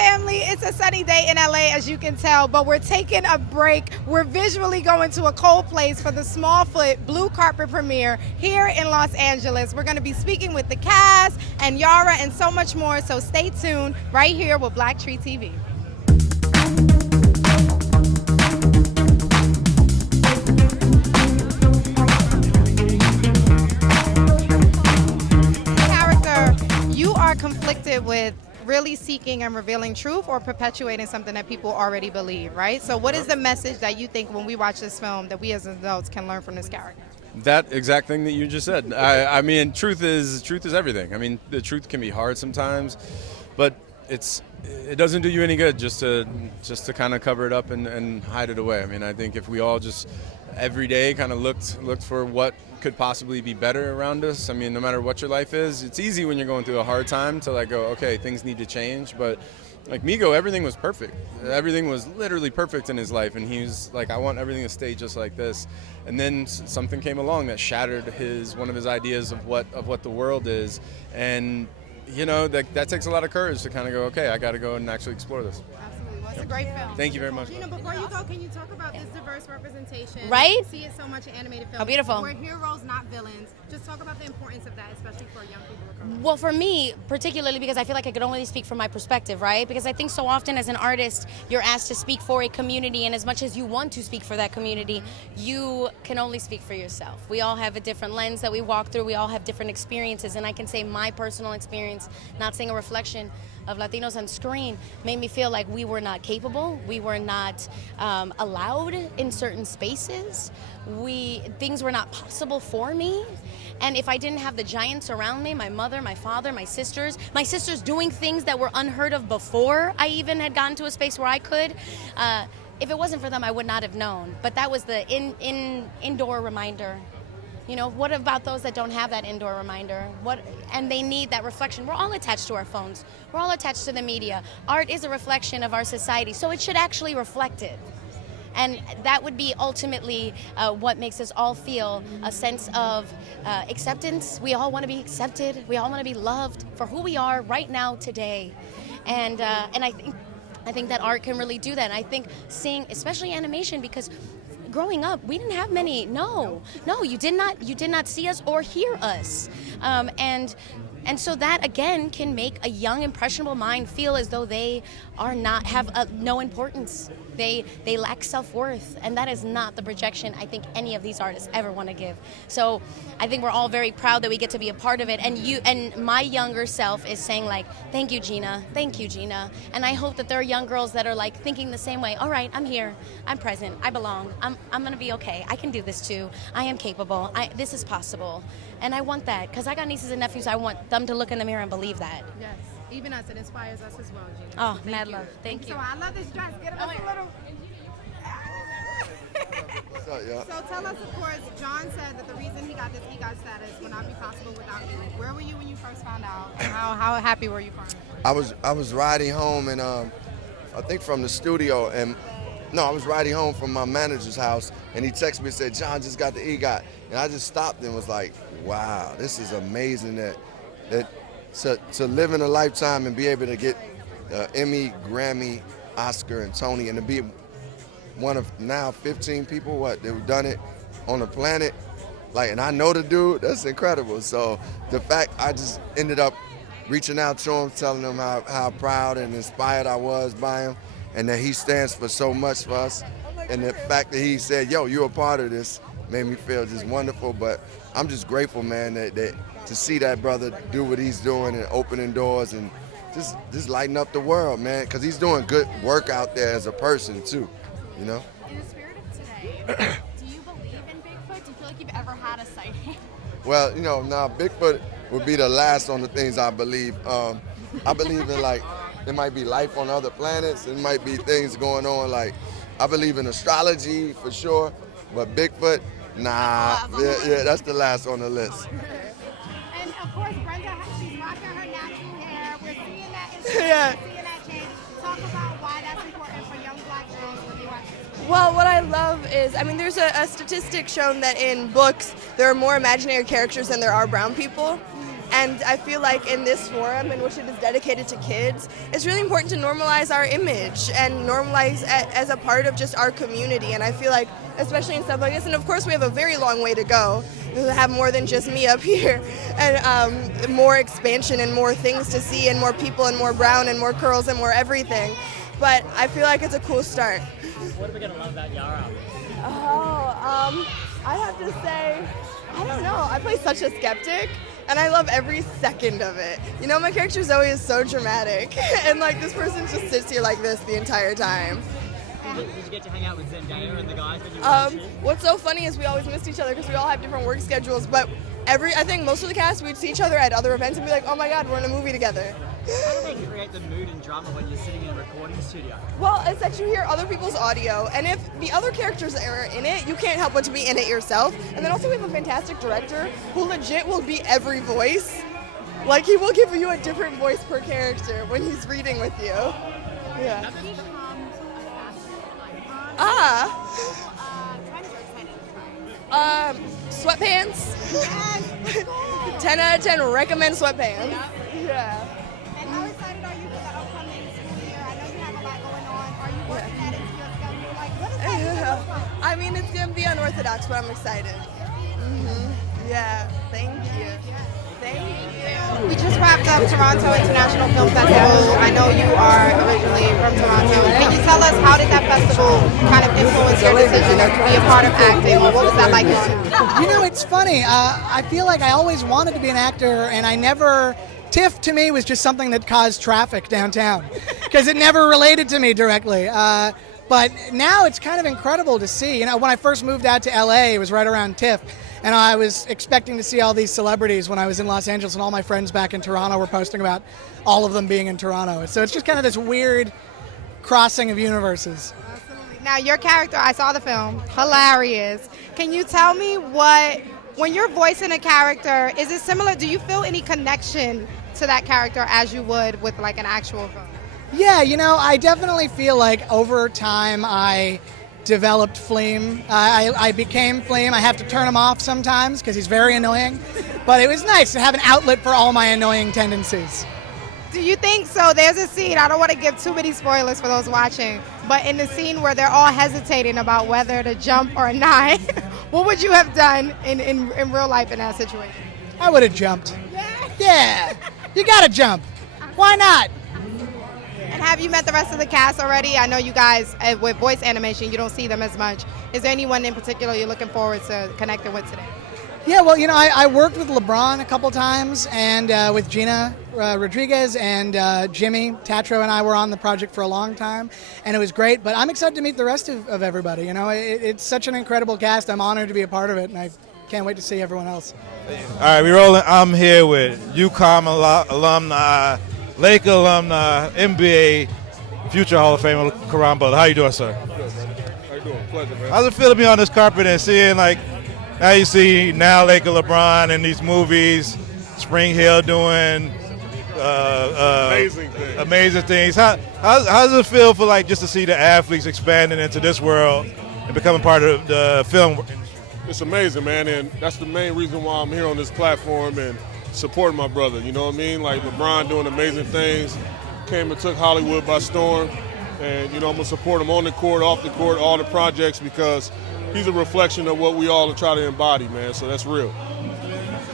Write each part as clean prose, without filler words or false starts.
family. It's a sunny day in LA, as you can tell, but we're taking a break. We're visually going to a cold place for the Smallfoot blue carpet premiere here in Los Angeles. We're going to be speaking with the cast and Yara and so much more, so stay tuned right here with Black Tree TV. You are conflicted with really seeking and revealing truth or perpetuating something that people already believe, right? So what is the message that you think when we watch this film that we as adults can learn from this character? That exact thing that you just said. I mean, truth is everything. I mean, the truth can be hard sometimes, but it doesn't do you any good just to kind of cover it up and hide it away. I mean, I think if we all just every day kind of looked for what could possibly be better around us. I mean, no matter what your life is, it's easy when you're going through a hard time to like go, okay, things need to change. But like Migo, everything was perfect. Everything was literally perfect in his life, and he was like, I want everything to stay just like this. And then something came along that shattered one of his ideas of what the world is, and you know that takes a lot of courage to kind of go, okay, I got to go and actually explore this. Absolutely. Well, it's a great film. Thank you very much. Gina, before you go, can you talk about this diverse representation? Right? You see it so much in animated films. How beautiful. We're heroes, not villains. Just talk about the importance of that, especially for young people. Well, for me, particularly because I feel like I could only speak from my perspective, right? Because I think so often as an artist, you're asked to speak for a community, and as much as you want to speak for that community, you can only speak for yourself. We all have a different lens that we walk through. We all have different experiences, and I can say my personal experience, not seeing a reflection of Latinos on screen, made me feel like we were not capable, we were not allowed in certain spaces, things were not possible for me. And if I didn't have the giants around me, my mother, my father, my sisters doing things that were unheard of before I even had gotten to a space where I could, if it wasn't for them, I would not have known. But that was the indoor reminder. You know, what about those that don't have that indoor reminder? And they need that reflection. We're all attached to our phones. We're all attached to the media. Art is a reflection of our society, so it should actually reflect it. And that would be ultimately what makes us all feel a sense of acceptance. We all want to be accepted. We all want to be loved for who we are right now, today. And I think that art can really do that. And I think seeing, especially animation, because growing up, we didn't have many. No, you did not see us or hear us. And so that again can make a young, impressionable mind feel as though they have no importance. They lack self-worth, and that is not the projection I think any of these artists ever want to give. So I think we're all very proud that we get to be a part of it, and my younger self is saying like, thank you, Gina, and I hope that there are young girls that are like thinking the same way. All right, I'm here, I'm present, I belong, I'm gonna be okay, I can do this too, I am capable, this is possible, and I want that, because I got nieces and nephews, I want them to look in the mirror and believe that. Yes. Even us, it inspires us as well, Gina. Oh, mad love. Thank you. So I love this dress. Get us a little. What's up, y'all? So tell us, of course, John said that the reason he got this EGOT status would not be possible without you. Where were you when you first found out? And how happy were you for him? I was riding home, and I think from the studio, and no, I was riding home from my manager's house, and he texted me and said, John just got the EGOT. And I just stopped and was like, wow, this is amazing that to live in a lifetime and be able to get Emmy, Grammy, Oscar, and Tony, and to be one of now 15 people they've done it on the planet, like, and I know the dude, that's incredible. So the fact I just ended up reaching out to him, telling him how proud and inspired I was by him, and that he stands for so much for us, and the fact that he said, yo, you're a part of this, made me feel just wonderful. But I'm just grateful, man, that to see that brother do what he's doing and opening doors and just lighting up the world, man, because he's doing good work out there as a person too, you know? In the spirit of today, do you believe in Bigfoot? Do you feel like you've ever had a sighting? Well, you know, now Bigfoot would be the last on the things I believe. I believe in, like, there might be life on other planets. There might be things going on, like, I believe in astrology for sure, but Bigfoot, nah, yeah, that's the last on the list. And of course, Brenda, she's rocking her natural hair. We're seeing that. Yeah. We're seeing that change. Talk about why that's important for young black girls when they watch this. Well, what I love is, I mean, there's a statistic shown that in books there are more imaginary characters than there are brown people. And I feel like in this forum, in which it is dedicated to kids, it's really important to normalize our image and normalize as a part of just our community. And I feel like, especially in stuff like this, and of course we have a very long way to go. We have more than just me up here, and more expansion and more things to see and more people and more brown and more curls and more everything. But I feel like it's a cool start. What are we going to love about Yara? Oh, I have to say, I don't know. I play such a skeptic, and I love every second of it. You know, my character Zoe is so dramatic, and like this person just sits here like this the entire time. Did you get to hang out with Zendaya and the guys when you were shooting? What's so funny is we always missed each other because we all have different work schedules, but I think most of the cast, we'd see each other at other events and be like, oh my God, we're in a movie together. How do they create the mood and drama when you're sitting in a recording studio? Well, it's that you hear other people's audio, and if the other characters are in it, you can't help but to be in it yourself. And then also we have a fantastic director who legit will be every voice. Like, he will give you a different voice per character when he's reading with you. Yeah. Sweatpants. 10 out of 10 recommend sweatpants. Yeah. And how excited are you for the upcoming school year? I know you have a lot going on. Are you working that into your schedule? Like, what is that look like? I mean, it's going to be unorthodox, but I'm excited. Yeah, thank you. Thank you. We just wrapped up Toronto International Film Festival. I know you are originally from Toronto. Can you tell us, how did that festival kind of influence your decision to be a part of acting, or what was that like? You know, it's funny. I feel like I always wanted to be an actor, and I never... TIFF to me was just something that caused traffic downtown because it never related to me directly. But now it's kind of incredible to see. You know, when I first moved out to LA, it was right around TIFF, and I was expecting to see all these celebrities when I was in Los Angeles, and all my friends back in Toronto were posting about all of them being in Toronto. So it's just kind of this weird crossing of universes. Absolutely. Now, your character, I saw the film, hilarious. Can you tell me when you're voicing a character, is it similar? Do you feel any connection to that character as you would with like an actual film? Yeah, you know, I definitely feel like over time I developed Fleem. I became Fleem. I have to turn him off sometimes because he's very annoying. But it was nice to have an outlet for all my annoying tendencies. Do you think so? There's a scene, I don't want to give too many spoilers for those watching, but in the scene where they're all hesitating about whether to jump or not, what would you have done in real life in that situation? I would have jumped. Yeah, you gotta jump. Why not? And have you met the rest of the cast already? I know you guys, with voice animation, you don't see them as much. Is there anyone in particular you're looking forward to connecting with today? Yeah, well, you know, I worked with LeBron a couple times, and with Gina Rodriguez and Jimmy, Tatro, and I were on the project for a long time, and it was great. But I'm excited to meet the rest of everybody. You know, it's such an incredible cast. I'm honored to be a part of it, and I can't wait to see everyone else. All right, we're rolling. I'm here with UConn alumni, Lake alumni, NBA, future Hall of Famer, Karamba. How you doing, sir? How you doing? Pleasure, man. How's it feel to be on this carpet and seeing, like, now you see now Lake LeBron in these movies, Spring Hill doing amazing things. How does it feel for, like, just to see the athletes expanding into this world and becoming part of the film industry? It's amazing, man, and that's the main reason why I'm here on this platform and supporting my brother. You know what I mean? Like, LeBron doing amazing things, came and took Hollywood by storm, and, you know, I'm going to support him on the court, off the court, all the projects, because he's a reflection of what we all try to embody, man, so that's real.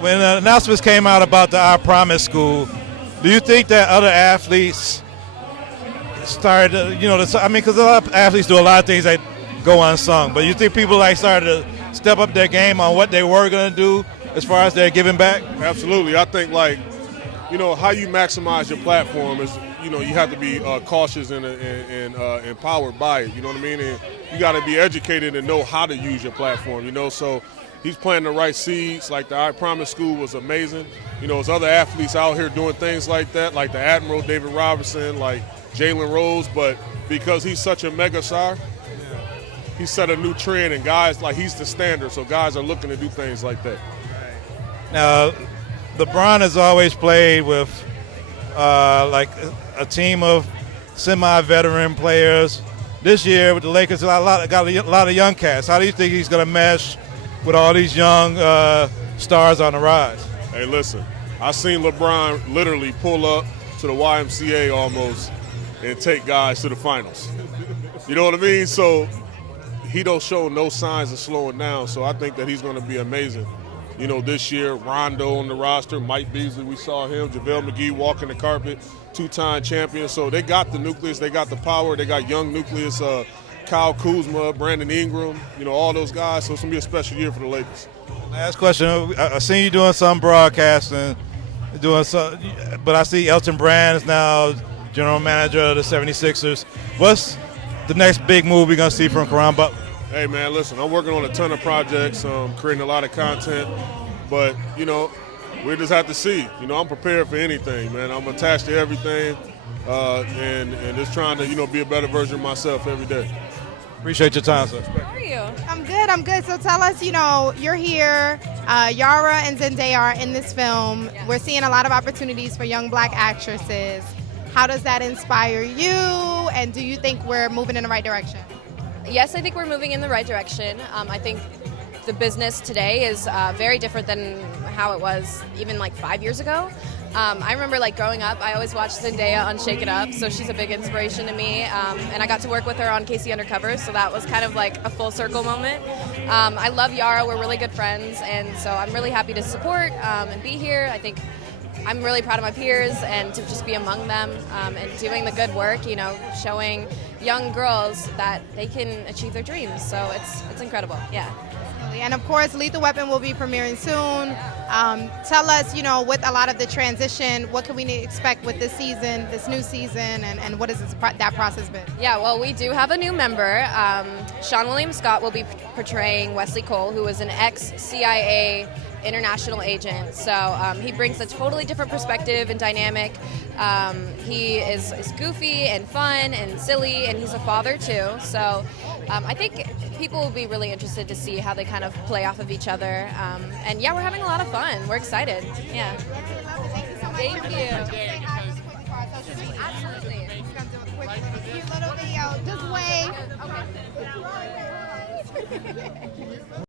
When the announcements came out about the I Promise School, do you think that other athletes started, you know, I mean, because a lot of athletes do a lot of things that go unsung, but you think people, like, started to step up their game on what they were going to do as far as their giving back? Absolutely. I think, like, you know, how you maximize your platform is, you know, you have to be cautious and empowered by it, you know what I mean? And you got to be educated and know how to use your platform, you know? So he's planting the right seeds. Like, the I Promise School was amazing. You know, there's other athletes out here doing things like that, like the Admiral, David Robinson, like Jalen Rose, but because he's such a mega star, he set a new trend, and guys, like, he's the standard, so guys are looking to do things like that. Now, LeBron has always played with, like, a team of semi-veteran players. This year with the Lakers, got a lot of young cats. How do you think he's going to mesh with all these young stars on the rise? Hey, listen, I seen LeBron literally pull up to the YMCA almost and take guys to the finals. You know what I mean? So he don't show no signs of slowing down. So I think that he's going to be amazing. You know, this year, Rondo on the roster, Mike Beasley, we saw him, JaVale McGee walking the carpet, 2-time champion. So they got the nucleus, they got the power, they got young nucleus, Kyle Kuzma, Brandon Ingram, you know, all those guys. So it's going to be a special year for the Lakers. Last question. I seen you doing some broadcasting, but I see Elton Brand is now general manager of the 76ers. What's the next big move we're going to see from Caron Butler? Hey, man, listen, I'm working on a ton of projects, creating a lot of content, but, you know, we just have to see. You know, I'm prepared for anything, man. I'm attached to everything and just trying to, you know, be a better version of myself every day. Appreciate your time, sir. How are you? I'm good. So tell us, you know, you're here. Yara and Zendaya are in this film. Yes. We're seeing a lot of opportunities for young black actresses. How does that inspire you? And do you think we're moving in the right direction? Yes, I think we're moving in the right direction. I think the business today is very different than how it was even like 5 years ago. I remember like growing up, I always watched Zendaya on Shake It Up, so she's a big inspiration to me. And I got to work with her on Casey Undercover, so that was kind of like a full circle moment. I love Yara, we're really good friends, and so I'm really happy to support and be here. I think I'm really proud of my peers and to just be among them and doing the good work, you know, showing young girls that they can achieve their dreams. So it's incredible, yeah. And of course, Lethal Weapon will be premiering soon. Tell us, you know, with a lot of the transition, what can we expect with this season, this new season, and what has that process been? Yeah, well, we do have a new member. Sean William Scott will be portraying Wesley Cole, who is an ex-CIA international agent. So he brings a totally different perspective and dynamic. He is goofy and fun and silly, and he's a father too. So I think people will be really interested to see how they kind of play off of each other. And yeah, we're having a lot of fun. We're excited. Yeah. Thank you so much. Thank you. Absolutely. Cute little video. Just wave. Okay.